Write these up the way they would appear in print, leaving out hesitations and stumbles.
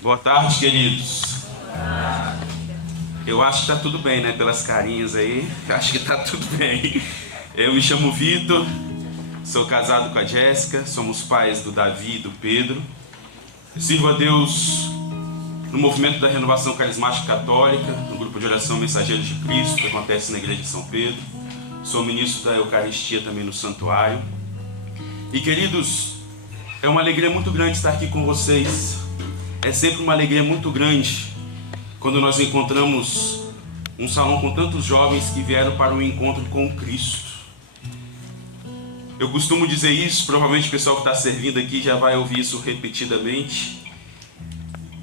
Boa tarde, queridos. Eu acho que tá tudo bem, né? Pelas carinhas aí, eu acho que tá tudo bem. Eu me chamo Vitor, sou casado com a Jéssica, somos pais do Davi e do Pedro. Eu sirvo a Deus no movimento da Renovação Carismática Católica, no grupo de oração Mensageiros de Cristo, que acontece na Igreja de São Pedro. Sou ministro da Eucaristia também no Santuário. E, queridos, é uma alegria muito grande estar aqui com vocês. É sempre uma alegria muito grande quando nós encontramos um salão com tantos jovens que vieram para um encontro com Cristo. Eu costumo dizer isso, provavelmente o pessoal que está servindo aqui já vai ouvir isso repetidamente.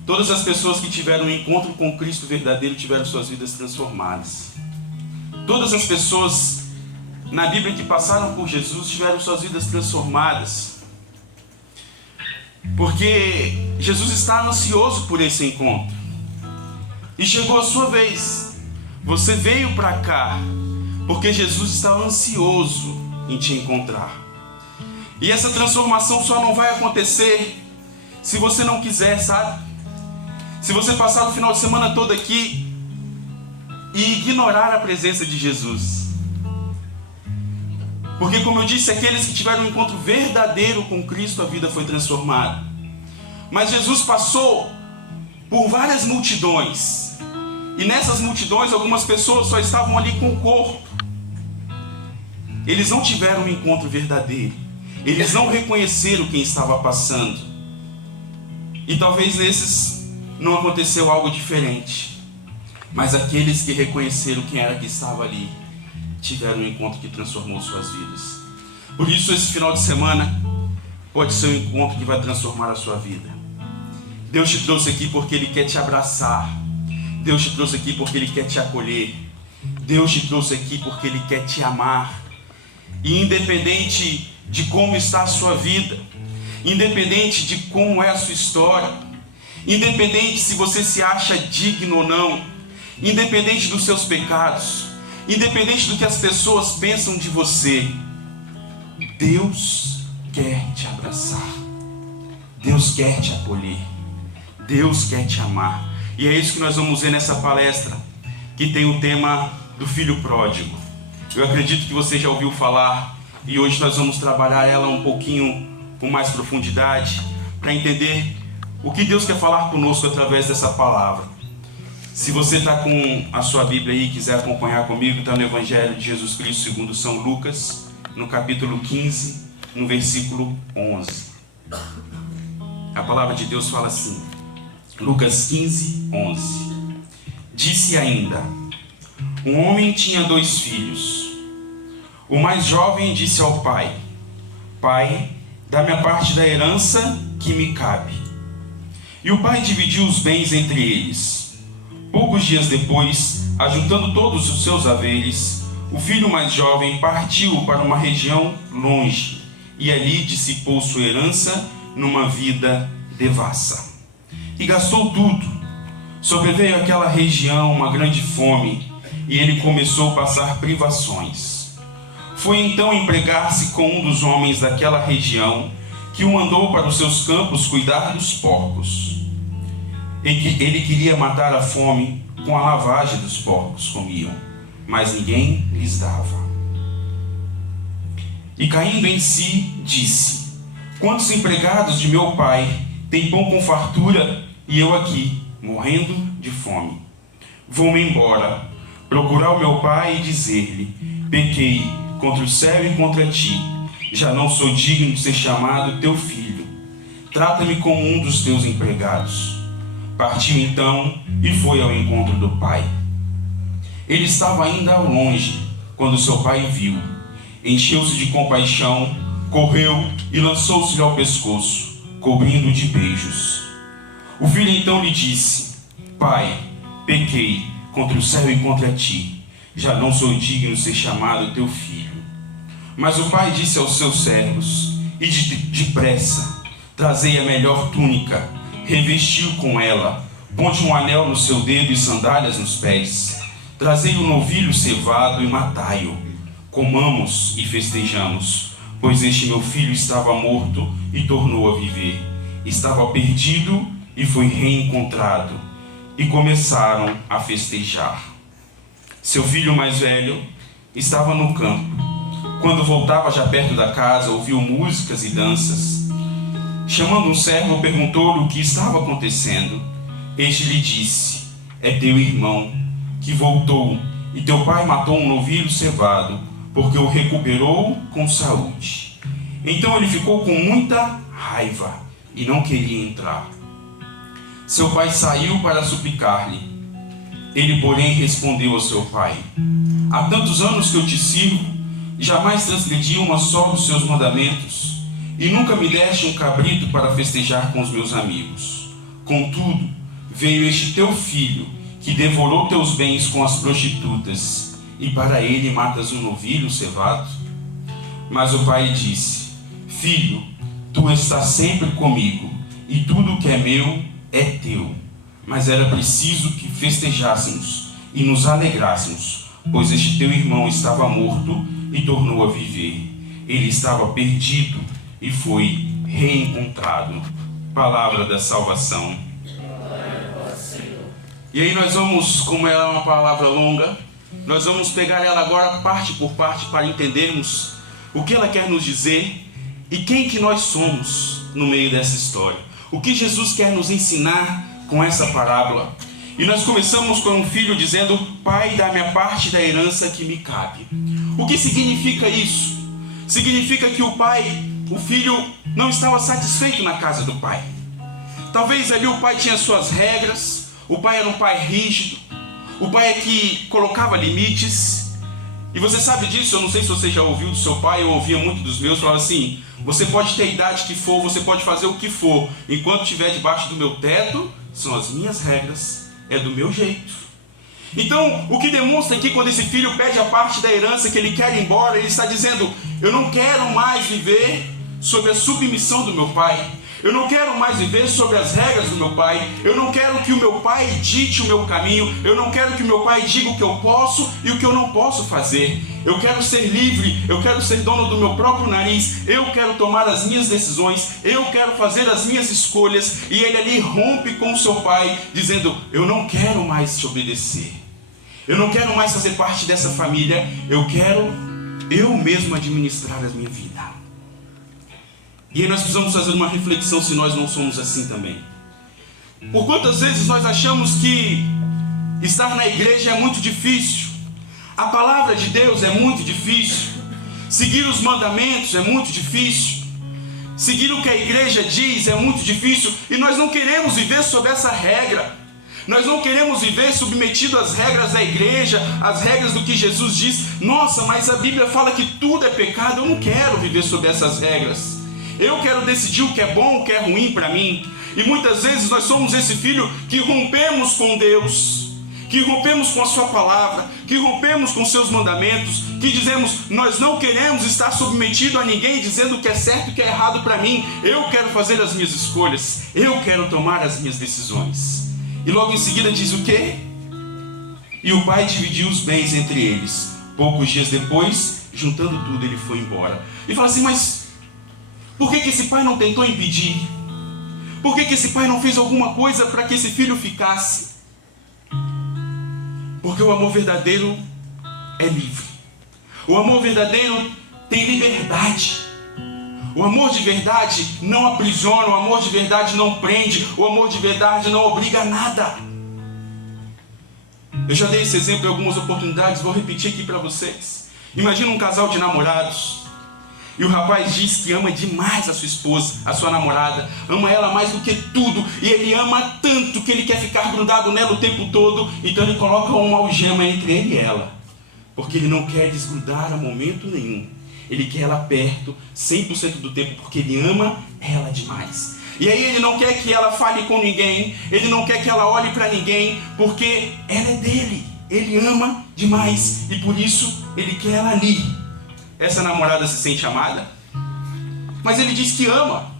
Todas as pessoas que tiveram um encontro com Cristo verdadeiro tiveram suas vidas transformadas. Todas as pessoas na Bíblia que passaram por Jesus tiveram suas vidas transformadas. Porque Jesus está ansioso por esse encontro. E chegou a sua vez. Você veio para cá porque Jesus está ansioso em te encontrar. E essa transformação só não vai acontecer se você não quiser, sabe? Se você passar o final de semana todo aqui e ignorar a presença de Jesus. Porque, como eu disse, aqueles que tiveram um encontro verdadeiro com Cristo, a vida foi transformada. Mas Jesus passou por várias multidões. E nessas multidões, algumas pessoas só estavam ali com o corpo. Eles não tiveram um encontro verdadeiro. Eles não reconheceram quem estava passando. E talvez nesses não aconteceu algo diferente. Mas aqueles que reconheceram quem era que estava ali tiveram um encontro que transformou suas vidas. Por isso, esse final de semana pode ser um encontro que vai transformar a sua vida. Deus te trouxe aqui porque Ele quer te abraçar. Deus te trouxe aqui porque Ele quer te acolher. Deus te trouxe aqui porque Ele quer te amar. E independente de como está a sua vida, independente de como é a sua história, independente se você se acha digno ou não, independente dos seus pecados, independente do que as pessoas pensam de você, Deus quer te abraçar. Deus quer te acolher. Deus quer te amar. E é isso que nós vamos ver nessa palestra, que tem o tema do filho pródigo. Eu acredito que você já ouviu falar, e hoje nós vamos trabalhar ela um pouquinho com mais profundidade, para entender o que Deus quer falar conosco através dessa palavra. Se você está com a sua Bíblia aí e quiser acompanhar comigo, está no Evangelho de Jesus Cristo segundo São Lucas, no capítulo 15, no versículo 11. A palavra de Deus fala assim, Lucas 15, 11. Disse ainda, um homem tinha 2 filhos. O mais jovem disse ao pai, Pai, dá-me a parte da herança que me cabe. E o pai dividiu os bens entre eles. Poucos dias depois, ajuntando todos os seus haveres, o filho mais jovem partiu para uma região longe e ali dissipou sua herança numa vida devassa. E gastou tudo. Sobreveio àquela região uma grande fome e ele começou a passar privações. Foi então empregar-se com um dos homens daquela região que o mandou para os seus campos cuidar dos porcos. Ele queria matar a fome com a lavagem dos porcos comiam, mas ninguém lhes dava. E caindo em si, disse, quantos empregados de meu pai têm pão com fartura e eu aqui, morrendo de fome? Vou-me embora, procurar o meu pai e dizer-lhe, pequei contra o céu e contra ti, já não sou digno de ser chamado teu filho. Trata-me como um dos teus empregados. Partiu então e foi ao encontro do pai. Ele estava ainda ao longe, quando seu pai viu. Encheu-se de compaixão, correu e lançou-se-lhe ao pescoço, cobrindo-o de beijos. O filho então lhe disse, Pai, pequei contra o céu e contra ti, já não sou digno de ser chamado teu filho. Mas o pai disse aos seus servos, ide depressa, trazei a melhor túnica, revestiu com ela, ponte um anel no seu dedo e sandálias nos pés. Trazei um novilho cevado e matai-o. Comamos e festejamos, pois este meu filho estava morto e tornou a viver. Estava perdido e foi reencontrado, e começaram a festejar. Seu filho mais velho estava no campo. Quando voltava já perto da casa, ouviu músicas e danças. Chamando um servo, perguntou-lhe o que estava acontecendo. Este lhe disse: é teu irmão, que voltou, e teu pai matou um novilho cevado, porque o recuperou com saúde. Então ele ficou com muita raiva e não queria entrar. Seu pai saiu para suplicar-lhe. Ele, porém, respondeu ao seu pai: há tantos anos que eu te sirvo, jamais transgredi uma só dos seus mandamentos, e nunca me deste um cabrito para festejar com os meus amigos. Contudo, veio este teu filho, que devorou teus bens com as prostitutas, e para ele matas um novilho cevado? Mas o pai disse: filho, tu estás sempre comigo, e tudo que é meu é teu. Mas era preciso que festejássemos e nos alegrássemos, pois este teu irmão estava morto e tornou a viver. Ele estava perdido e foi reencontrado. Palavra da salvação. E aí nós vamos, como ela é uma palavra longa, nós vamos pegar ela agora parte por parte para entendermos o que ela quer nos dizer e quem que nós somos no meio dessa história. O que Jesus quer nos ensinar com essa parábola. E nós começamos com um filho dizendo: pai, dá-me a parte da herança que me cabe. O que significa isso? Significa que o filho não estava satisfeito na casa do pai. Talvez ali o pai tinha suas regras, o pai era um pai rígido, o pai é que colocava limites. E você sabe disso, eu não sei se você já ouviu do seu pai, eu ouvia muito dos meus, falava assim: você pode ter a idade que for, você pode fazer o que for, enquanto estiver debaixo do meu teto, são as minhas regras, é do meu jeito. Então, o que demonstra aqui, quando esse filho pede a parte da herança que ele quer ir embora, ele está dizendo: eu não quero mais viver sob a submissão do meu pai, eu não quero mais viver sobre as regras do meu pai, eu não quero que o meu pai dite o meu caminho, eu não quero que o meu pai diga o que eu posso e o que eu não posso fazer. Eu quero ser livre, eu quero ser dono do meu próprio nariz, eu quero tomar as minhas decisões, eu quero fazer as minhas escolhas. E ele ali rompe com o seu pai, dizendo: eu não quero mais te obedecer, eu não quero mais fazer parte dessa família, eu quero eu mesmo administrar a minha vida. E aí nós precisamos fazer uma reflexão se nós não somos assim também. Por quantas vezes nós achamos que estar na igreja é muito difícil, a palavra de Deus é muito difícil, seguir os mandamentos é muito difícil, seguir o que a igreja diz é muito difícil, e nós não queremos viver sob essa regra. Nós não queremos viver submetido às regras da igreja, às regras do que Jesus diz. Nossa, mas a Bíblia fala que tudo é pecado. Eu não quero viver sob essas regras. Eu quero decidir o que é bom, o que é ruim para mim. E muitas vezes nós somos esse filho que rompemos com Deus, que rompemos com a sua palavra, que rompemos com seus mandamentos, que dizemos: nós não queremos estar submetido a ninguém dizendo o que é certo e o que é errado para mim. Eu quero fazer as minhas escolhas, eu quero tomar as minhas decisões. E logo em seguida diz o quê? E o pai dividiu os bens entre eles. Poucos dias depois, juntando tudo, ele foi embora. E fala assim: mas por que esse pai não tentou impedir? Por que esse pai não fez alguma coisa para que esse filho ficasse? Porque o amor verdadeiro é livre. O amor verdadeiro tem liberdade. O amor de verdade não aprisiona, o amor de verdade não prende, o amor de verdade não obriga a nada. Eu já dei esse exemplo em algumas oportunidades, vou repetir aqui para vocês. Imagina um casal de namorados, e o rapaz diz que ama demais a sua esposa, a sua namorada, ama ela mais do que tudo, e ele ama tanto que ele quer ficar grudado nela o tempo todo. Então ele coloca uma algema entre ele e ela, porque ele não quer desgrudar a momento nenhum. Ele quer ela perto 100% do tempo, porque ele ama ela demais. E aí ele não quer que ela fale com ninguém, ele não quer que ela olhe para ninguém, porque ela é dele. Ele ama demais e por isso ele quer ela ali. Essa namorada se sente amada? Mas ele diz que ama.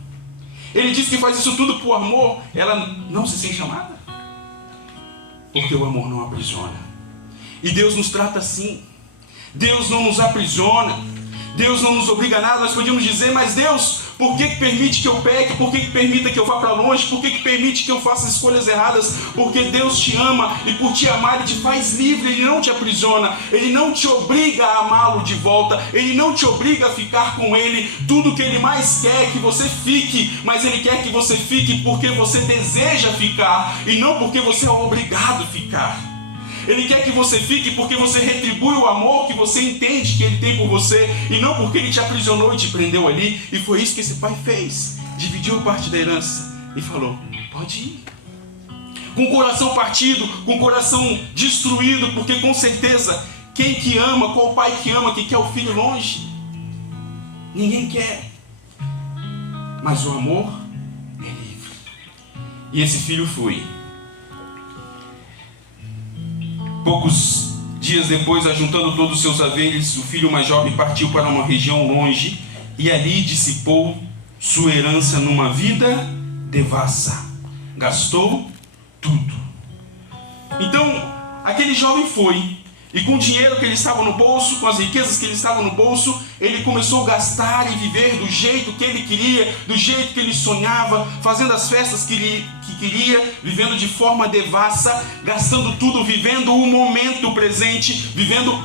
Ele diz que faz isso tudo por amor. Ela não se sente amada? Porque o amor não aprisiona. E Deus nos trata assim. Deus não nos aprisiona. Deus não nos obriga a nada. Nós podíamos dizer: mas Deus, Por que permite que eu peque? Por que permite que eu vá para longe? Por que permite que eu faça escolhas erradas? Porque Deus te ama e por te amar Ele te faz livre, Ele não te aprisiona, Ele não te obriga a amá-lo de volta, Ele não te obriga a ficar com Ele. Tudo que Ele mais quer é que você fique, mas Ele quer que você fique porque você deseja ficar e não porque você é obrigado a ficar. Ele quer que você fique porque você retribui o amor que você entende que Ele tem por você e não porque Ele te aprisionou e te prendeu ali. E foi isso que esse pai fez. Dividiu parte da herança e falou, pode ir. Com o coração partido, com o coração destruído, porque com certeza, quem que ama, qual pai que ama, que quer o filho longe? Ninguém quer. Mas o amor é livre. E esse filho foi. Poucos dias depois, ajuntando todos os seus haveres, o filho mais jovem partiu para uma região longe e ali dissipou sua herança numa vida devassa. Gastou tudo. Então, aquele jovem foi, e com o dinheiro que ele estava no bolso, com as riquezas que ele estava no bolso, ele começou a gastar e viver do jeito que ele queria, do jeito que ele sonhava, fazendo as festas que queria, vivendo de forma devassa, gastando tudo, vivendo o momento presente, vivendo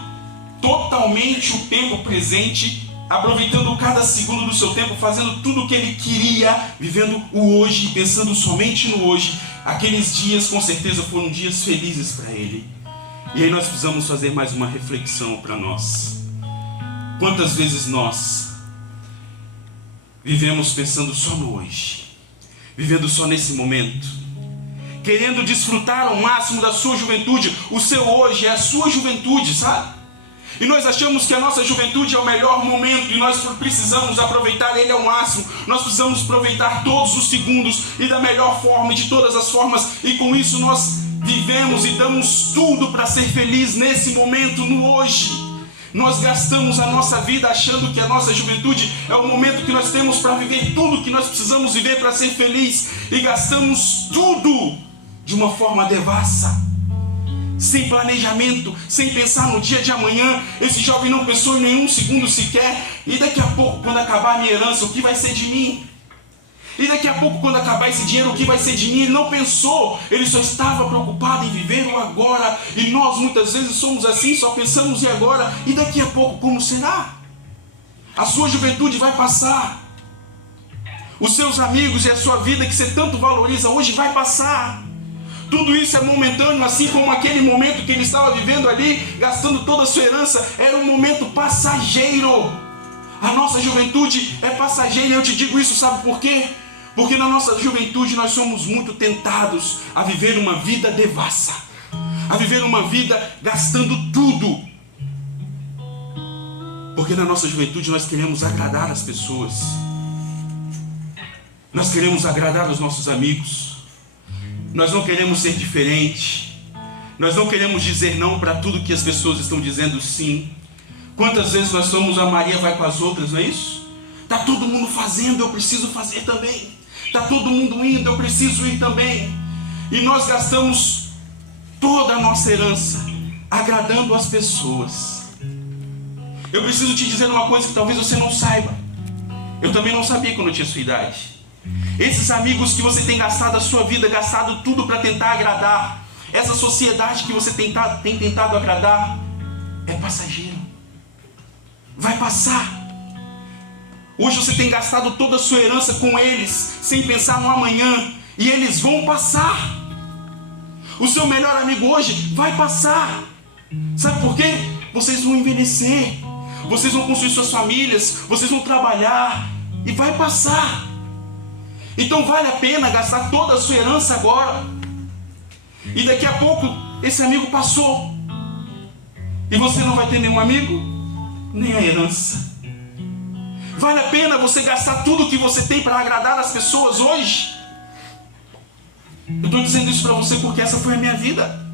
totalmente o tempo presente, aproveitando cada segundo do seu tempo, fazendo tudo o que ele queria, vivendo o hoje, pensando somente no hoje. Aqueles dias com certeza foram dias felizes para ele. E aí nós precisamos fazer mais uma reflexão para nós. Quantas vezes nós vivemos pensando só no hoje, vivendo só nesse momento, querendo desfrutar ao máximo da sua juventude? O seu hoje é a sua juventude, sabe? E nós achamos que a nossa juventude é o melhor momento e nós precisamos aproveitar ele ao máximo. Nós precisamos aproveitar todos os segundos e da melhor forma e de todas as formas. E com isso nós vivemos e damos tudo para ser feliz nesse momento, no hoje. Nós gastamos a nossa vida achando que a nossa juventude é o momento que nós temos para viver tudo que nós precisamos viver para ser feliz. E gastamos tudo de uma forma devassa, sem planejamento, sem pensar no dia de amanhã. Esse jovem não pensou em nenhum segundo sequer. E daqui a pouco, quando acabar a minha herança, o que vai ser de mim? E daqui a pouco, quando acabar esse dinheiro, o que vai ser de mim? Ele não pensou, ele só estava preocupado em viver o agora. E nós muitas vezes somos assim, só pensamos em agora. E daqui a pouco, como será? A sua juventude vai passar. Os seus amigos e a sua vida que você tanto valoriza hoje vai passar. Tudo isso é momentâneo, assim como aquele momento que ele estava vivendo ali, gastando toda a sua herança, era um momento passageiro. A nossa juventude é passageira, e eu te digo isso, sabe por quê? Porque na nossa juventude nós somos muito tentados a viver uma vida devassa, a viver uma vida gastando tudo. Porque na nossa juventude nós queremos agradar as pessoas, nós queremos agradar os nossos amigos, nós não queremos ser diferente, nós não queremos dizer não para tudo que as pessoas estão dizendo sim. Quantas vezes nós somos a Maria vai com as outras, não é isso? Está todo mundo fazendo, eu preciso fazer também. Está todo mundo indo, eu preciso ir também. E nós gastamos toda a nossa herança agradando as pessoas. Eu preciso te dizer uma coisa que talvez você não saiba. Eu também não sabia quando eu tinha sua idade. Esses amigos que você tem gastado a sua vida, gastado tudo para tentar agradar, essa sociedade que você tem tentado agradar, é passageiro. Vai passar. Hoje você tem gastado toda a sua herança com eles, sem pensar no amanhã, e eles vão passar. O seu melhor amigo hoje vai passar. Sabe por quê? Vocês vão envelhecer, vocês vão construir suas famílias, vocês vão trabalhar, e vai passar. Então vale a pena gastar toda a sua herança agora, e daqui a pouco esse amigo passou, e você não vai ter nenhum amigo, nem a herança. Vale a pena você gastar tudo que você tem para agradar as pessoas hoje? Eu estou dizendo isso para você porque essa foi a minha vida.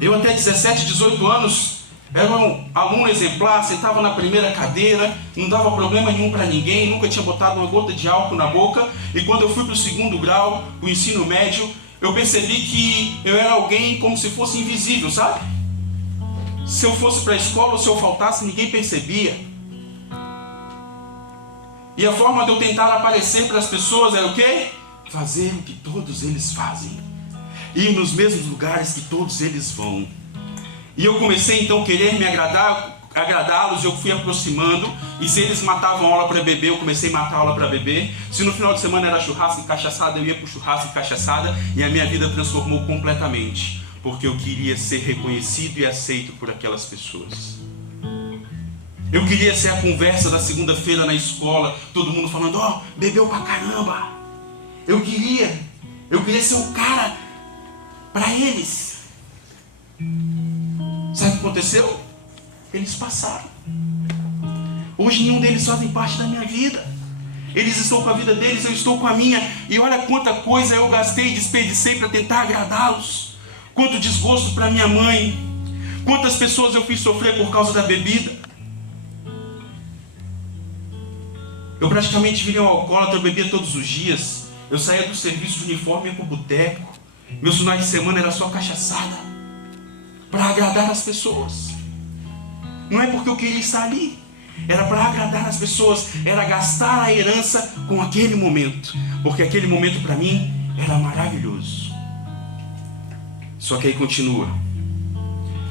Eu até 17, 18 anos era um aluno exemplar, sentava na primeira cadeira, não dava problema nenhum para ninguém, nunca tinha botado uma gota de álcool na boca. E quando eu fui para o segundo grau, o ensino médio, eu percebi que eu era alguém como se fosse invisível, sabe? Se eu fosse para a escola ou se eu faltasse, ninguém percebia. E a forma de eu tentar aparecer para as pessoas era o quê? Fazer o que todos eles fazem. Ir nos mesmos lugares que todos eles vão. E eu comecei então a querer me agradá-los, eu fui aproximando. E se eles matavam aula para beber, eu comecei a matar aula para beber. Se no final de semana era churrasco e cachaçada, eu ia para o churrasco e cachaçada. E a minha vida transformou completamente. Porque eu queria ser reconhecido e aceito por aquelas pessoas. Eu queria ser a conversa da segunda-feira na escola, todo mundo falando, ó, bebeu pra caramba. Eu queria ser o cara para eles. Sabe o que aconteceu? Eles passaram. Hoje nenhum deles fazem parte da minha vida. Eles estão com a vida deles, eu estou com a minha. E olha quanta coisa eu gastei e desperdicei para tentar agradá-los. Quanto desgosto para minha mãe. Quantas pessoas eu fiz sofrer por causa da bebida. Eu praticamente virei um alcoólatra, eu bebia todos os dias. Eu saía do serviço de uniforme e ia para o boteco. Meus finais de semana era só cachaçada. Para agradar as pessoas. Não é porque eu queria estar ali. Era para agradar as pessoas. Era gastar a herança com aquele momento. Porque aquele momento para mim era maravilhoso. Só que aí continua.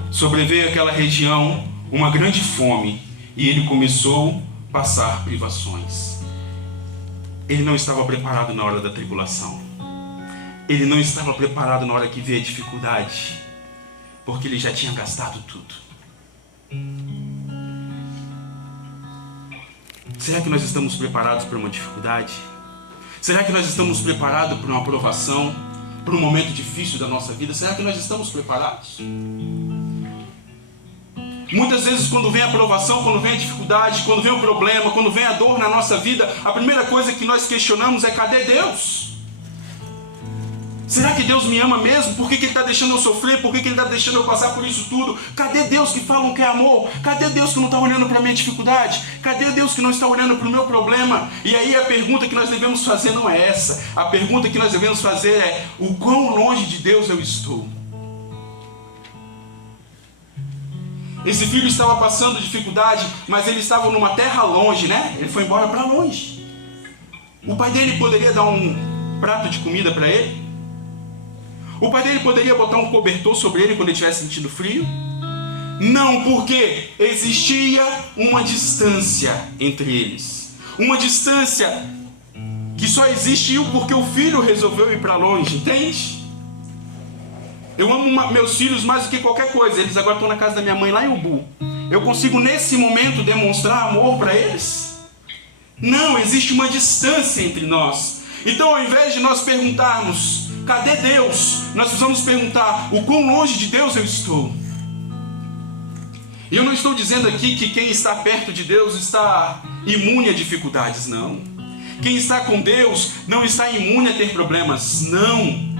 Sobreveio àquela região uma grande fome. E ele começou a passar privações. Ele não estava preparado na hora da tribulação. Ele não estava preparado na hora que veio a dificuldade. Porque ele já tinha gastado tudo. Será que nós estamos preparados para uma dificuldade? Será que nós estamos preparados para uma aprovação? Para um momento difícil da nossa vida? Será que nós estamos preparados? Muitas vezes quando vem a aprovação, quando vem a dificuldade, quando vem o problema, quando vem a dor na nossa vida, a primeira coisa que nós questionamos é: cadê Deus? Será que Deus me ama mesmo? Por que Ele está deixando eu sofrer? Por que Ele está deixando eu passar por isso tudo? Cadê Deus que falam que é amor? Cadê Deus que não está olhando para a minha dificuldade? Cadê Deus que não está olhando para o meu problema? E aí a pergunta que nós devemos fazer não é essa. A pergunta que nós devemos fazer é: o quão longe de Deus eu estou? Esse filho estava passando dificuldade, mas ele estava numa terra longe, né? Ele foi embora para longe. O pai dele poderia dar um prato de comida para ele? O pai dele poderia botar um cobertor sobre ele quando ele estivesse sentindo frio? Não, porque existia uma distância entre eles. Uma distância que só existiu porque o filho resolveu ir para longe, entende? Eu amo meus filhos mais do que qualquer coisa. Eles agora estão na casa da minha mãe lá em Ubu. Eu consigo nesse momento demonstrar amor para eles? Não, existe uma distância entre nós. Então ao invés de nós perguntarmos: cadê Deus? Nós precisamos perguntar: o quão longe de Deus eu estou? E eu não estou dizendo aqui que quem está perto de Deus está imune a dificuldades, não. Quem está com Deus não está imune a ter problemas, não.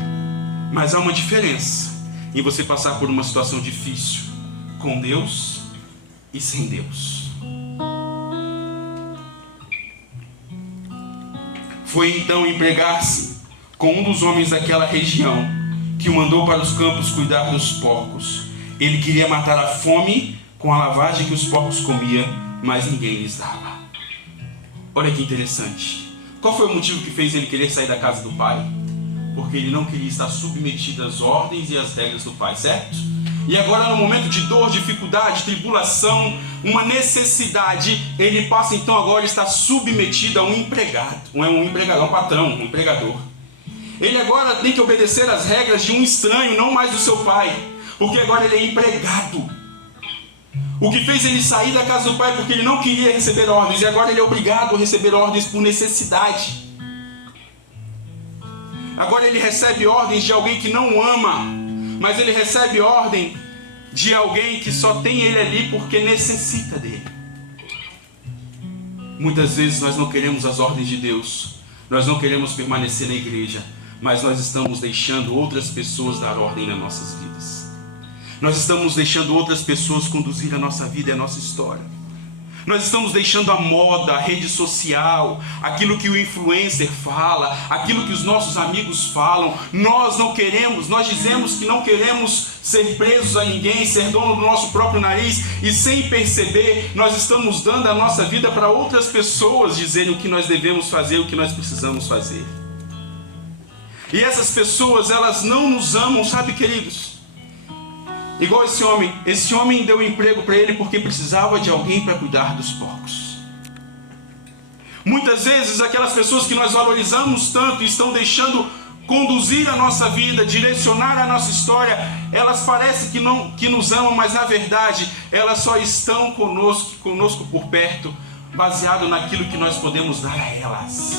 Mas há uma diferença em você passar por uma situação difícil com Deus e sem Deus. Foi então empregar-se com um dos homens daquela região, que o mandou para os campos cuidar dos porcos. Ele queria matar a fome com a lavagem que os porcos comiam, mas ninguém lhes dava. Olha que interessante. Qual foi o motivo que fez ele querer sair da casa do pai? Porque ele não queria estar submetido às ordens e às regras do pai, certo? E agora, no momento de dor, dificuldade, tribulação, uma necessidade, ele passa então agora a estar submetido a um empregado. Não é um empregador, é um patrão, um empregador. Ele agora tem que obedecer às regras de um estranho, não mais do seu pai. Porque agora ele é empregado. O que fez ele sair da casa do pai porque ele não queria receber ordens. E agora ele é obrigado a receber ordens por necessidade. Agora ele recebe ordens de alguém que não ama, mas ele recebe ordem de alguém que só tem ele ali porque necessita dele. Muitas vezes nós não queremos as ordens de Deus, nós não queremos permanecer na igreja, mas nós estamos deixando outras pessoas dar ordem nas nossas vidas. Nós estamos deixando outras pessoas conduzir a nossa vida e a nossa história. Nós estamos deixando a moda, a rede social, aquilo que o influencer fala, aquilo que os nossos amigos falam. Nós não queremos, nós dizemos que não queremos ser presos a ninguém, ser dono do nosso próprio nariz, e sem perceber, nós estamos dando a nossa vida para outras pessoas dizerem o que nós devemos fazer, o que nós precisamos fazer. E essas pessoas, elas não nos amam, sabe, queridos? Igual esse homem deu emprego para ele porque precisava de alguém para cuidar dos porcos. Muitas vezes aquelas pessoas que nós valorizamos tanto e estão deixando conduzir a nossa vida, direcionar a nossa história, elas parecem que nos amam, mas na verdade elas só estão conosco por perto, baseado naquilo que nós podemos dar a elas,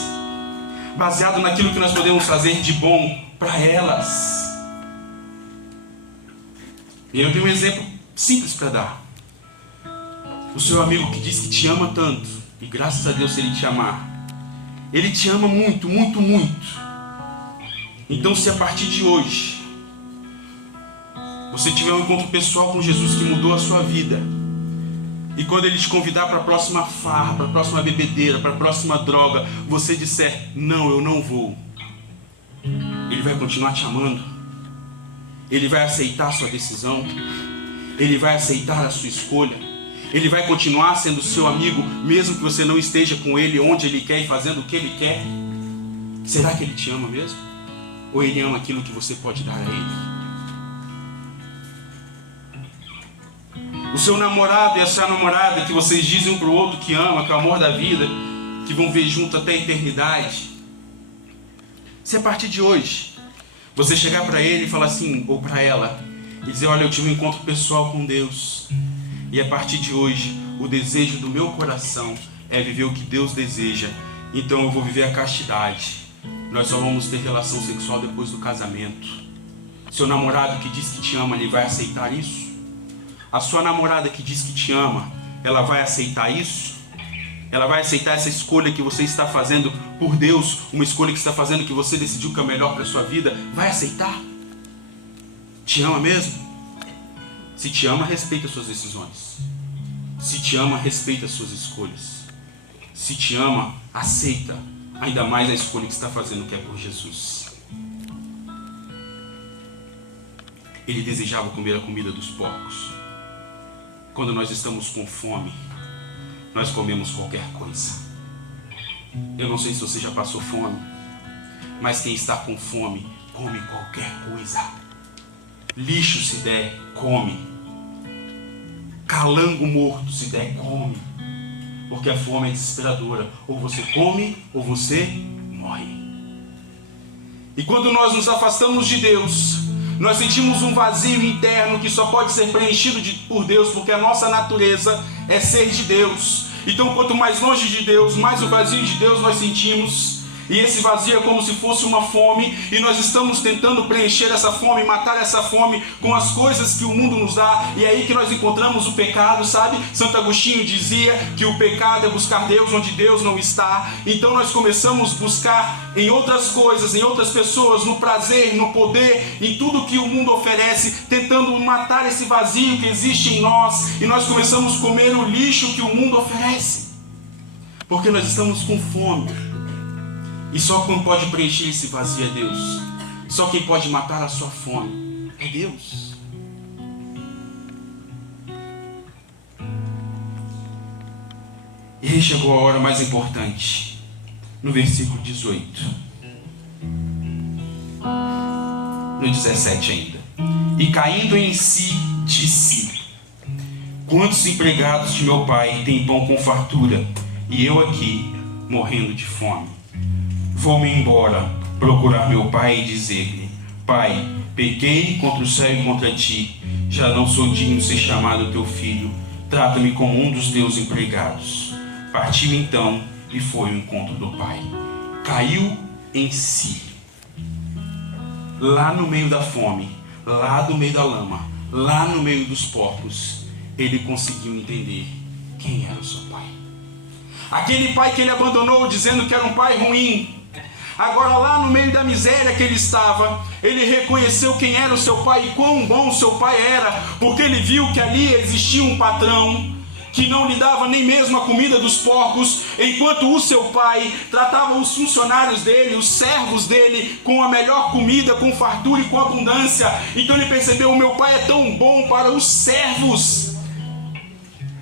baseado naquilo que nós podemos fazer de bom para elas. E eu tenho um exemplo simples para dar. O seu amigo que diz que te ama tanto, e graças a Deus se ele te amar, ele te ama muito, muito, muito. Então, se a partir de hoje você tiver um encontro pessoal com Jesus que mudou a sua vida, e quando ele te convidar para a próxima farra, para a próxima bebedeira, para a próxima droga, você disser, não, eu não vou, ele vai continuar te amando. Ele vai aceitar a sua decisão, ele vai aceitar a sua escolha, ele vai continuar sendo seu amigo, mesmo que você não esteja com ele onde ele quer e fazendo o que ele quer. Será que ele te ama mesmo? Ou ele ama aquilo que você pode dar a ele? O seu namorado e a sua namorada, que vocês dizem um para o outro que ama, que é o amor da vida, que vão ver junto até a eternidade. Se a partir de hoje você chegar para ele e falar assim, ou para ela, e dizer, olha, eu tive um encontro pessoal com Deus, e a partir de hoje, o desejo do meu coração é viver o que Deus deseja, então eu vou viver a castidade. Nós só vamos ter relação sexual depois do casamento. Seu namorado que diz que te ama, ele vai aceitar isso? A sua namorada que diz que te ama, ela vai aceitar isso? Ela vai aceitar essa escolha que você está fazendo por Deus, uma escolha que está fazendo que você decidiu que é melhor para a sua vida? Vai aceitar? Te ama mesmo? Se te ama, respeita as suas decisões. Se te ama, respeita as suas escolhas. Se te ama, aceita ainda mais a escolha que está fazendo, que é por Jesus. Ele desejava comer a comida dos porcos. Quando nós estamos com fome, nós comemos qualquer coisa. Eu não sei se você já passou fome, mas quem está com fome, come qualquer coisa. Lixo se der, come. Calango morto se der, come. Porque a fome é desesperadora. Ou você come, ou você morre. E quando nós nos afastamos de Deus, nós sentimos um vazio interno que só pode ser preenchido por Deus, porque a nossa natureza é ser de Deus. Então, quanto mais longe de Deus, mais o vazio de Deus nós sentimos. E esse vazio é como se fosse uma fome, e nós estamos tentando preencher essa fome, matar essa fome com as coisas que o mundo nos dá. E é aí que nós encontramos o pecado, sabe? Santo Agostinho dizia que o pecado é buscar Deus onde Deus não está. Então nós começamos a buscar em outras coisas, em outras pessoas, no prazer, no poder, em tudo que o mundo oferece, tentando matar esse vazio que existe em nós. E nós começamos a comer o lixo que o mundo oferece, porque nós estamos com fome. E só quem pode preencher esse vazio é Deus. Só quem pode matar a sua fome é Deus. E aí chegou a hora mais importante. No versículo 18. No 17 ainda. E caindo em si, disse: quantos empregados de meu pai têm pão com fartura, e eu aqui morrendo de fome? Vou-me embora procurar meu pai e dizer-lhe: Pai, pequei contra o céu e contra ti, já não sou digno de ser chamado teu filho, trata-me como um dos teus empregados. Partiu então e foi ao encontro do pai. Caiu em si. Lá no meio da fome, lá no meio da lama, lá no meio dos porcos, ele conseguiu entender quem era o seu pai. Aquele pai que ele abandonou dizendo que era um pai ruim, agora lá no meio da miséria que ele estava, ele reconheceu quem era o seu pai e quão bom o seu pai era, porque ele viu que ali existia um patrão que não lhe dava nem mesmo a comida dos porcos, enquanto o seu pai tratava os funcionários dele, os servos dele, com a melhor comida, com fartura e com abundância. Então ele percebeu: o meu pai é tão bom para os servos.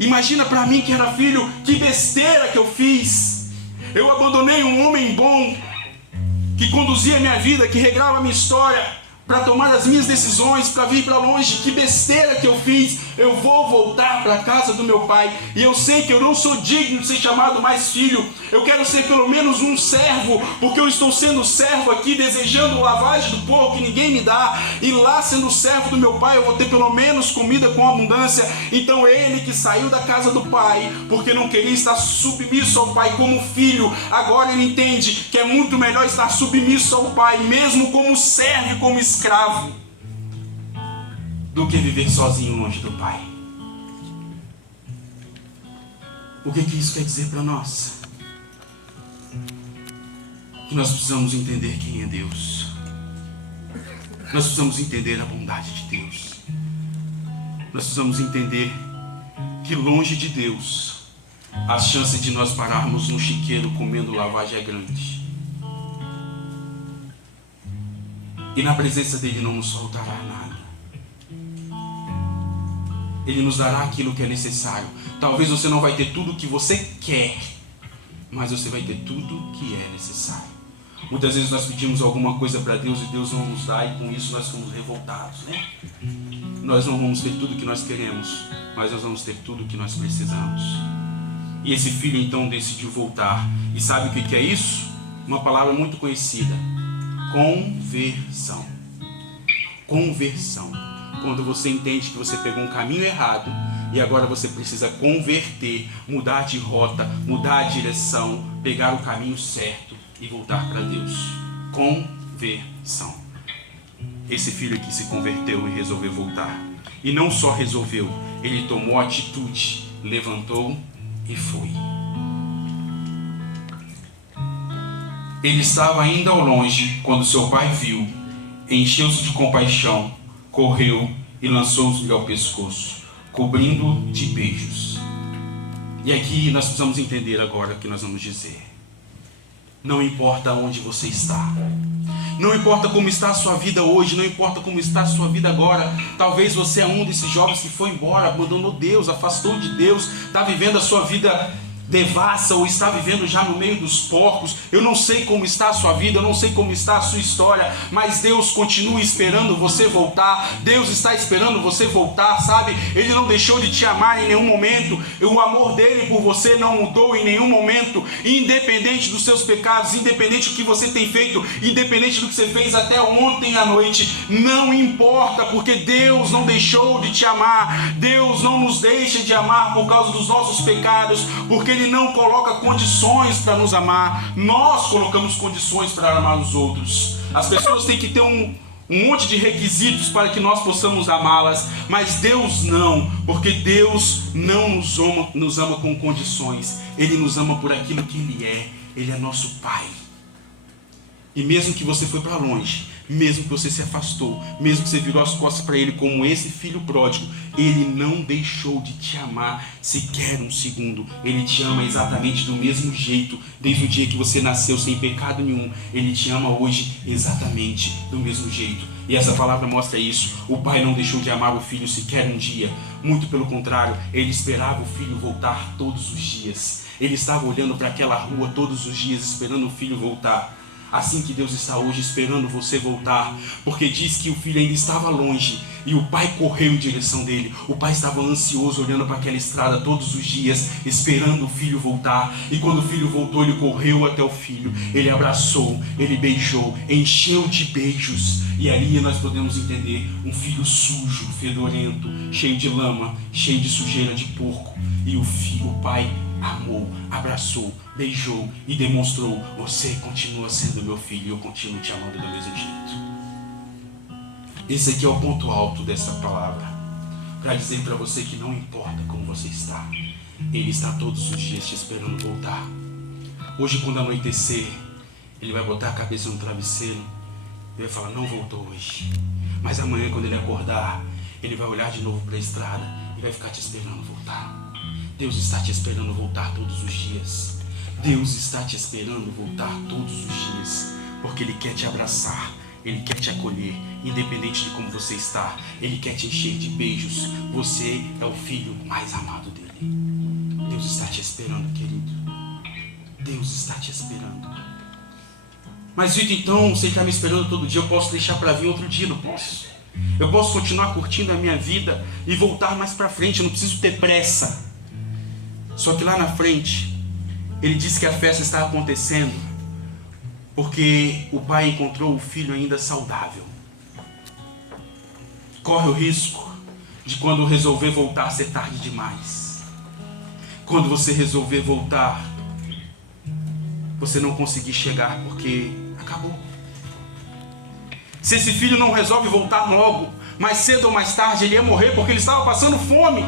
Imagina para mim que era filho, que besteira que eu fiz. Eu abandonei um homem bom, que conduzia a minha vida, que regrava a minha história, para tomar as minhas decisões, para vir para longe. Que besteira que eu fiz. Eu vou voltar para a casa do meu pai, e eu sei que eu não sou digno de ser chamado mais filho. Eu quero ser pelo menos um servo, porque eu estou sendo servo aqui, desejando lavagem do porco que ninguém me dá, e lá, sendo servo do meu pai, eu vou ter pelo menos comida com abundância. Então ele, que saiu da casa do pai porque não queria estar submisso ao pai como filho, agora ele entende que é muito melhor estar submisso ao pai, mesmo como servo e como escravo, do que viver sozinho longe do pai. O que isso quer dizer para nós? Que nós precisamos entender quem é Deus. Nós precisamos entender a bondade de Deus. Nós precisamos entender que longe de Deus, a chance de nós pararmos no chiqueiro comendo lavagem é grande. E na presença dele não nos faltará nada. Ele nos dará aquilo que é necessário. Talvez você não vai ter tudo o que você quer, mas você vai ter tudo o que é necessário. Muitas vezes nós pedimos alguma coisa para Deus e Deus não nos dá, e com isso nós ficamos revoltados, né? Nós não vamos ter tudo o que nós queremos, mas nós vamos ter tudo o que nós precisamos. E esse filho então decidiu voltar. E sabe o que é isso? Uma palavra muito conhecida: conversão. Conversão. Quando você entende que você pegou um caminho errado e agora você precisa converter, mudar de rota, mudar a direção, pegar o caminho certo e voltar para Deus. Conversão. Esse filho aqui se converteu e resolveu voltar. E não só resolveu, ele tomou atitude, levantou e foi. Ele estava ainda ao longe quando seu pai viu, encheu-se de compaixão, correu e lançou-se-lhe ao pescoço, cobrindo-o de beijos. E aqui nós precisamos entender agora o que nós vamos dizer. Não importa onde você está, não importa como está a sua vida hoje, não importa como está a sua vida agora. Talvez você é um desses jovens que foi embora, abandonou Deus, afastou de Deus, está vivendo a sua vida devassa, ou está vivendo já no meio dos porcos. Eu não sei como está a sua vida, eu não sei como está a sua história, mas Deus continua esperando você voltar. Deus está esperando você voltar, sabe? Ele não deixou de te amar em nenhum momento. O amor dele por você não mudou em nenhum momento, independente dos seus pecados, independente do que você tem feito, independente do que você fez até ontem à noite. Não importa, porque Deus não deixou de te amar. Deus não nos deixa de amar por causa dos nossos pecados, porque Ele não coloca condições para nos amar. Nós colocamos condições para amar os outros. As pessoas têm que ter um monte de requisitos para que nós possamos amá-las, mas Deus não, porque Deus não nos ama com condições. Ele nos ama por aquilo que Ele é. Ele é nosso Pai. E mesmo que você foi para longe, mesmo que você se afastou, mesmo que você virou as costas para Ele como esse filho pródigo, Ele não deixou de te amar sequer um segundo. Ele te ama exatamente do mesmo jeito, desde o dia que você nasceu sem pecado nenhum. Ele te ama hoje exatamente do mesmo jeito. E essa palavra mostra isso. O pai não deixou de amar o filho sequer um dia. Muito pelo contrário, ele esperava o filho voltar todos os dias. Ele estava olhando para aquela rua todos os dias, esperando o filho voltar. Assim que Deus está hoje esperando você voltar, porque diz que o filho ainda estava longe e o pai correu em direção dele. O pai estava ansioso, olhando para aquela estrada todos os dias, esperando o filho voltar. E quando o filho voltou, ele correu até o filho, ele abraçou, ele beijou, encheu de beijos. E ali nós podemos entender um filho sujo, fedorento, cheio de lama, cheio de sujeira de porco. E o pai amou, abraçou, beijou e demonstrou: você continua sendo meu filho e eu continuo te amando do mesmo jeito. Esse aqui é o ponto alto dessa palavra, para dizer para você que não importa como você está, Ele está todos os dias te esperando voltar. Hoje, quando anoitecer, Ele vai botar a cabeça no travesseiro e vai falar: não voltou hoje. Mas amanhã, quando ele acordar, Ele vai olhar de novo para a estrada e vai ficar te esperando voltar. Deus está te esperando voltar todos os dias. Deus está te esperando voltar todos os dias, porque Ele quer te abraçar, Ele quer te acolher, independente de como você está. Ele quer te encher de beijos. Você é o filho mais amado dEle. Deus está te esperando, querido. Deus está te esperando. Mas Vitor, então, você está me esperando todo dia, eu posso deixar para vir outro dia? Não posso. Eu posso continuar curtindo a minha vida e voltar mais para frente, eu não preciso ter pressa. Só que lá na frente, ele disse que a festa estava acontecendo porque o pai encontrou o filho ainda saudável. Corre o risco de quando resolver voltar ser tarde demais. Quando você resolver voltar, você não conseguir chegar porque acabou. Se esse filho não resolve voltar logo, mais cedo ou mais tarde ele ia morrer porque ele estava passando fome.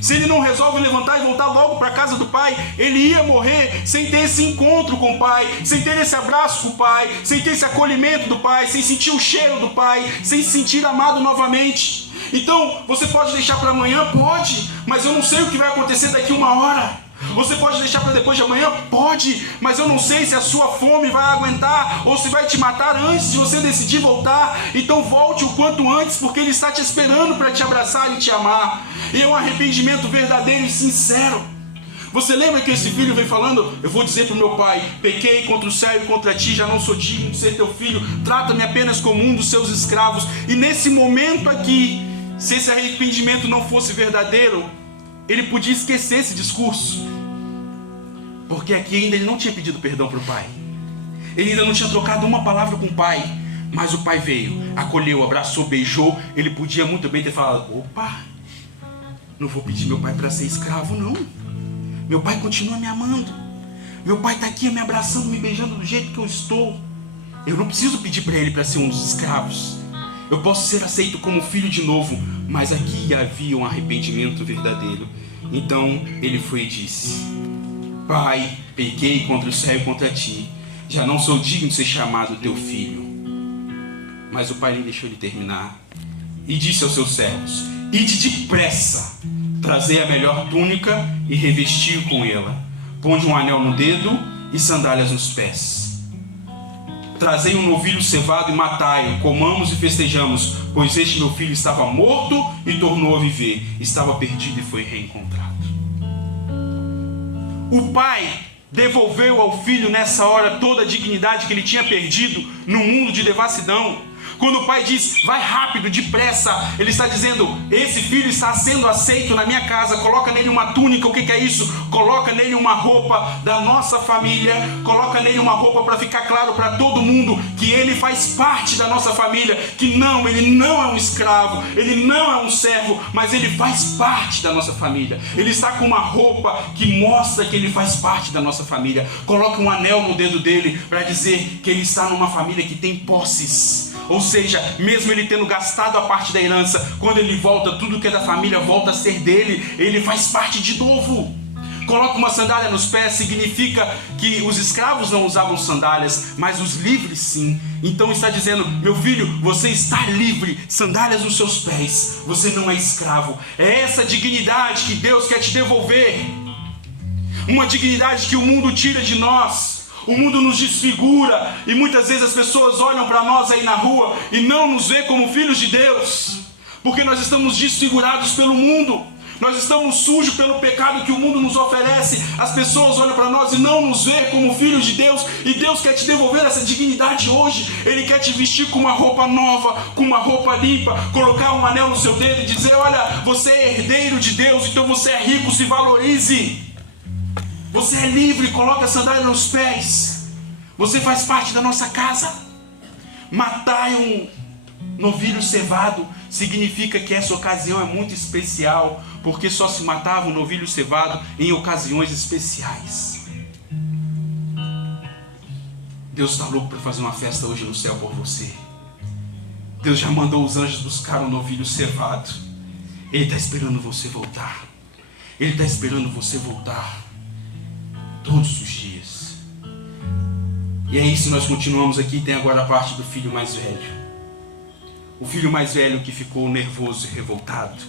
Se ele não resolve levantar e voltar logo para a casa do pai, ele ia morrer sem ter esse encontro com o pai, sem ter esse abraço com o pai, sem ter esse acolhimento do pai, sem sentir o cheiro do pai, sem se sentir amado novamente. Então, você pode deixar para amanhã? Pode, mas eu não sei o que vai acontecer daqui uma hora. Você pode deixar para depois de amanhã? Pode, mas eu não sei se a sua fome vai aguentar ou se vai te matar antes de você decidir voltar. Então volte o quanto antes, porque Ele está te esperando para te abraçar e te amar. E é um arrependimento verdadeiro e sincero. Você lembra que esse filho vem falando? Eu vou dizer para o meu pai: pequei contra o céu e contra ti, já não sou digno de ser teu filho, trata-me apenas como um dos seus escravos. E nesse momento aqui, se esse arrependimento não fosse verdadeiro, ele podia esquecer esse discurso, porque aqui ainda ele não tinha pedido perdão para o pai, ele ainda não tinha trocado uma palavra com o pai, mas o pai veio, acolheu, abraçou, beijou. Ele podia muito bem ter falado: opa, não vou pedir meu pai para ser escravo não, meu pai continua me amando, meu pai está aqui me abraçando, me beijando do jeito que eu estou, eu não preciso pedir para ele para ser um dos escravos, eu posso ser aceito como filho de novo. Mas aqui havia um arrependimento verdadeiro. Então ele foi e disse: pai, pequei contra o céu e contra ti, já não sou digno de ser chamado teu filho. Mas o pai nem deixou ele terminar e disse aos seus servos: ide depressa, trazei a melhor túnica e revesti-o com ela, ponde um anel no dedo e sandálias nos pés. Trazei um novilho cevado e matai-o, comamos e festejamos, pois este meu filho estava morto e tornou a viver, estava perdido e foi reencontrado. O pai devolveu ao filho nessa hora toda a dignidade que ele tinha perdido no mundo de devassidão. Quando o pai diz: vai rápido, depressa, ele está dizendo: esse filho está sendo aceito na minha casa, coloca nele uma túnica. O que é isso? Coloca nele uma roupa da nossa família, coloca nele uma roupa para ficar claro para todo mundo que ele faz parte da nossa família, que não, ele não é um escravo, ele não é um servo, mas ele faz parte da nossa família. Ele está com uma roupa que mostra que ele faz parte da nossa família. Coloca um anel no dedo dele para dizer que ele está numa família que tem posses. Ou seja, mesmo ele tendo gastado a parte da herança, quando ele volta, tudo que é da família volta a ser dele. Ele faz parte de novo. Coloca uma sandália nos pés, significa que os escravos não usavam sandálias, mas os livres sim. Então está dizendo: meu filho, você está livre, sandálias nos seus pés, você não é escravo. É essa dignidade que Deus quer te devolver. Uma dignidade que o mundo tira de nós. O mundo nos desfigura e muitas vezes as pessoas olham para nós aí na rua e não nos vê como filhos de Deus, porque nós estamos desfigurados pelo mundo, nós estamos sujos pelo pecado que o mundo nos oferece. As pessoas olham para nós e não nos vê como filhos de Deus, e Deus quer te devolver essa dignidade hoje. Ele quer te vestir com uma roupa nova, com uma roupa limpa, colocar um anel no seu dedo e dizer: olha, você é herdeiro de Deus, então você é rico, se valorize. Você é livre, coloca a sandália nos pés. Você faz parte da nossa casa. Matai um novilho cevado significa que essa ocasião é muito especial, porque só se matava um novilho cevado em ocasiões especiais. Deus está louco para fazer uma festa hoje no céu por você. Deus já mandou os anjos buscar um novilho cevado. Ele está esperando você voltar. Ele está esperando você voltar. Todos os dias. E aí, se nós continuamos aqui, tem agora a parte do filho mais velho. O filho mais velho que ficou nervoso e revoltado.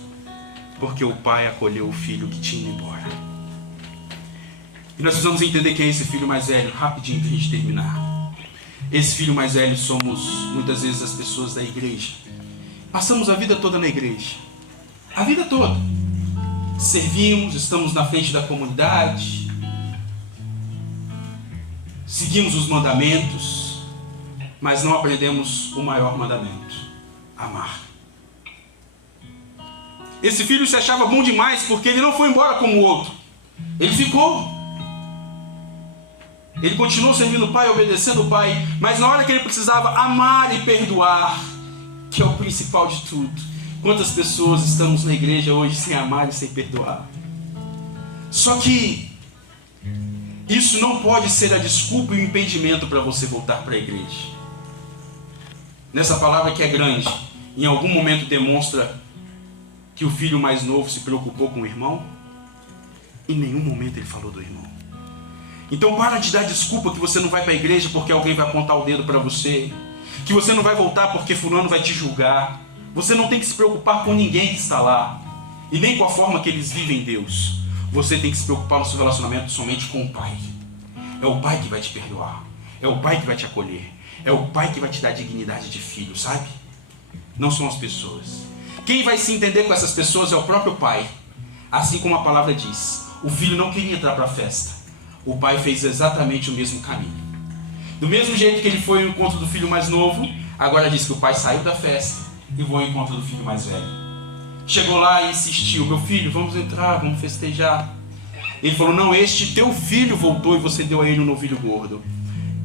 porque o pai acolheu o filho que tinha ido embora. E nós precisamos entender quem é esse filho mais velho, rapidinho para a gente terminar. Esse filho mais velho somos muitas vezes as pessoas da igreja. Passamos a vida toda na igreja. A vida toda. Servimos, estamos na frente da comunidade. Seguimos os mandamentos, mas não aprendemos o maior mandamento: amar. Esse filho se achava bom demais porque ele não foi embora como o outro. Ele ficou. Ele continuou servindo o pai, obedecendo o pai, mas na hora que ele precisava amar e perdoar, que é o principal de tudo. Quantas pessoas estamos na igreja hoje sem amar e sem perdoar? Só que isso não pode ser a desculpa e o impedimento para você voltar para a igreja. Nessa palavra que é grande, em algum momento demonstra que o filho mais novo se preocupou com o irmão? Em nenhum momento ele falou do irmão. Então para de dar desculpa que você não vai para a igreja porque alguém vai apontar o dedo para você, que você não vai voltar porque fulano vai te julgar. Você não tem que se preocupar com ninguém que está lá, e nem com a forma que eles vivem Deus. Você tem que se preocupar no seu relacionamento somente com o Pai. É o Pai que vai te perdoar, é o Pai que vai te acolher, é o Pai que vai te dar dignidade de filho, sabe? Não são as pessoas. Quem vai se entender com essas pessoas é o próprio Pai. Assim como a palavra diz, o filho não queria entrar para a festa. O pai fez exatamente o mesmo caminho. Do mesmo jeito que ele foi ao encontro do filho mais novo, agora diz que o pai saiu da festa e foi ao encontro do filho mais velho. Chegou lá e insistiu: meu filho, vamos entrar, vamos festejar. Ele falou: não, este teu filho voltou e você deu a ele um novilho gordo.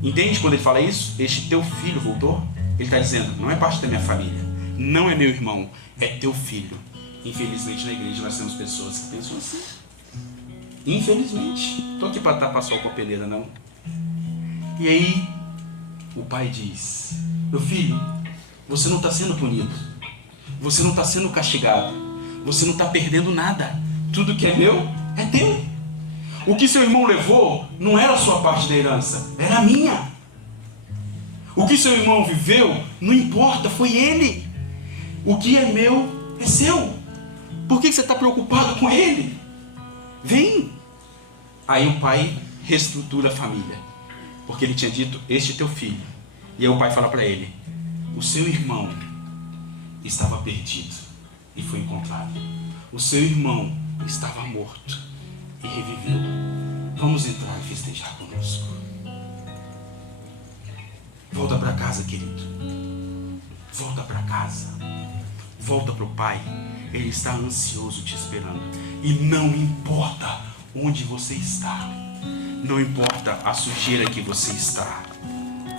Entende quando ele fala isso? Este teu filho voltou? Ele está dizendo: não é parte da minha família, não é meu irmão, é teu filho. Infelizmente na igreja nós temos pessoas que pensam assim. Infelizmente. Estou aqui para tapar sol com a peneira, não. E aí o pai diz: meu filho, você não está sendo punido, você não está sendo castigado, você não está perdendo nada. Tudo que é meu é teu. O que seu irmão levou não era a sua parte da herança, era a minha. O que seu irmão viveu não importa, foi ele. O que é meu é seu. Por que você está preocupado com ele? Vem. Aí o pai reestrutura a família, porque ele tinha dito: este é teu filho. E aí o pai fala para ele: o seu irmão estava perdido e foi encontrado. O seu irmão estava morto e reviveu. Vamos entrar e festejar conosco. Volta para casa, querido. Volta para casa. Volta para o pai. Ele está ansioso te esperando. E não importa onde você está, não importa a sujeira que você está,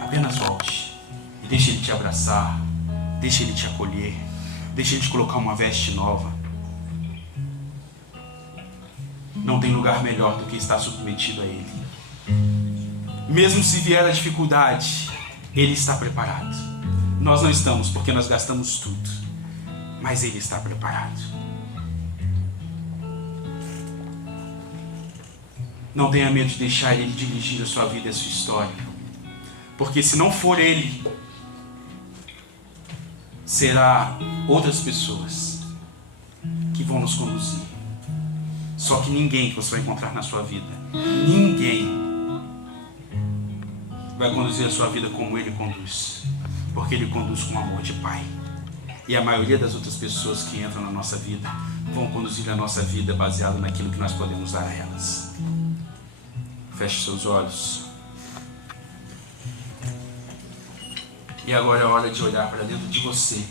apenas volte e deixe ele te abraçar, deixe ele te acolher, deixe ele te colocar uma veste nova. Não tem lugar melhor do que estar submetido a ele. Mesmo se vier a dificuldade, ele está preparado. Nós não estamos, porque nós gastamos tudo, mas ele está preparado. Não tenha medo de deixar ele dirigir a sua vida e a sua história, porque se não for ele, será outras pessoas que vão nos conduzir. Só que ninguém que você vai encontrar na sua vida, ninguém vai conduzir a sua vida como ele conduz, porque ele conduz com amor de pai. E a maioria das outras pessoas que entram na nossa vida vão conduzir a nossa vida baseado naquilo que nós podemos dar a elas. Feche seus olhos. E agora é hora de olhar para dentro de você,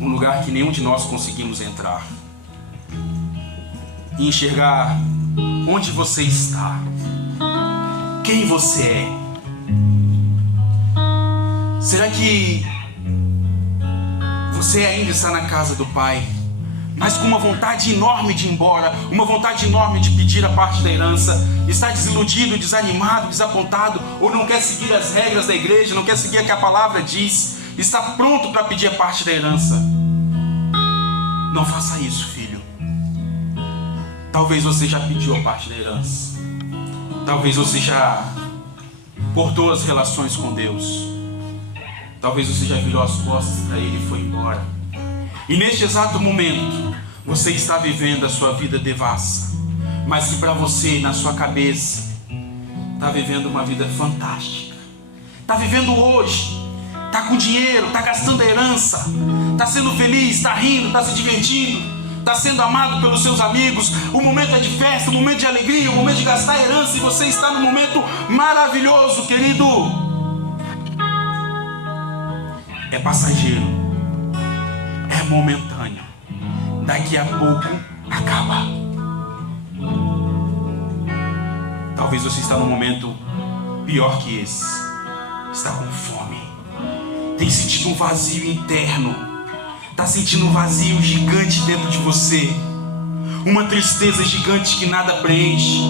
um lugar que nenhum de nós conseguimos entrar, e enxergar onde você está, quem você é. Será que você ainda está na casa do Pai, mas com uma vontade enorme de ir embora, uma vontade enorme de pedir a parte da herança? Está desiludido, desanimado, desapontado, ou não quer seguir as regras da igreja, não quer seguir o que a palavra diz, está pronto para pedir a parte da herança? Não faça isso, filho. Talvez você já pediu a parte da herança, talvez você já cortou as relações com Deus, talvez você já virou as costas para Ele e foi embora. E neste exato momento, você está vivendo a sua vida devassa, mas que para você, na sua cabeça, está vivendo uma vida fantástica. Está vivendo hoje, está com dinheiro, está gastando a herança, está sendo feliz, está rindo, está se divertindo, está sendo amado pelos seus amigos. O momento é de festa, o momento de alegria, o momento de gastar a herança, e você está num momento maravilhoso, querido. É passageiro, é momentâneo, daqui a pouco acaba. Talvez você está num momento pior que esse, está com fome, tem sentido um vazio interno, está sentindo um vazio gigante dentro de você, uma tristeza gigante que nada preenche.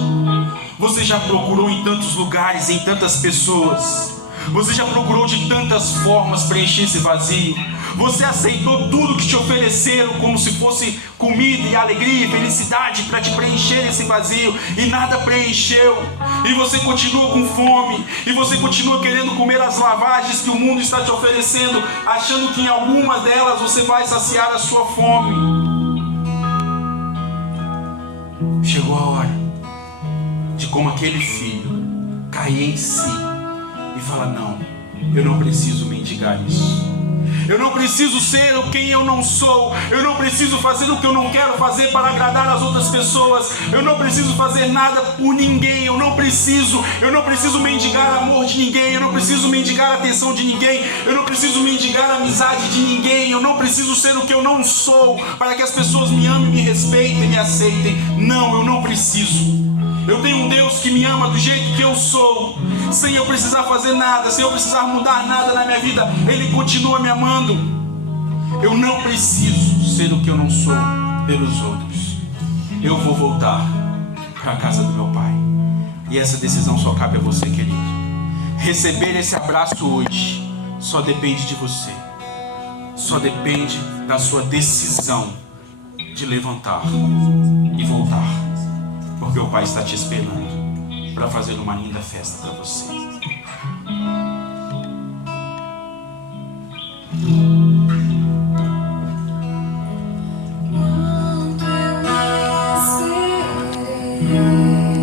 Você já procurou em tantos lugares, em tantas pessoas, você já procurou de tantas formas preencher esse vazio. Você aceitou tudo que te ofereceram como se fosse comida e alegria e felicidade para te preencher esse vazio, e nada preencheu. E você continua com fome, e você continua querendo comer as lavagens que o mundo está te oferecendo, achando que em algumas delas você vai saciar a sua fome. Chegou a hora de, como aquele filho, cair em si e falar: não, eu não preciso mendigar isso. Eu não preciso ser quem eu não sou. Eu não preciso fazer o que eu não quero fazer para agradar as outras pessoas. Eu não preciso fazer nada por ninguém. Eu não preciso mendigar amor de ninguém. Eu não preciso mendigar a atenção de ninguém. Eu não preciso mendigar a amizade de ninguém. Eu não preciso ser o que eu não sou para que as pessoas me amem, me respeitem, me aceitem. Não, eu não preciso. Eu tenho um Deus que me ama do jeito que eu sou, sem eu precisar fazer nada, sem eu precisar mudar nada na minha vida. Ele continua me amando. Eu não preciso ser o que eu não sou pelos outros. Eu vou voltar para a casa do meu Pai. E essa decisão só cabe a você, querido. Receber esse abraço hoje só depende de você. Só depende da sua decisão de levantar e voltar. Porque o Pai está te esperando para fazer uma linda festa para você. Quando eu esperei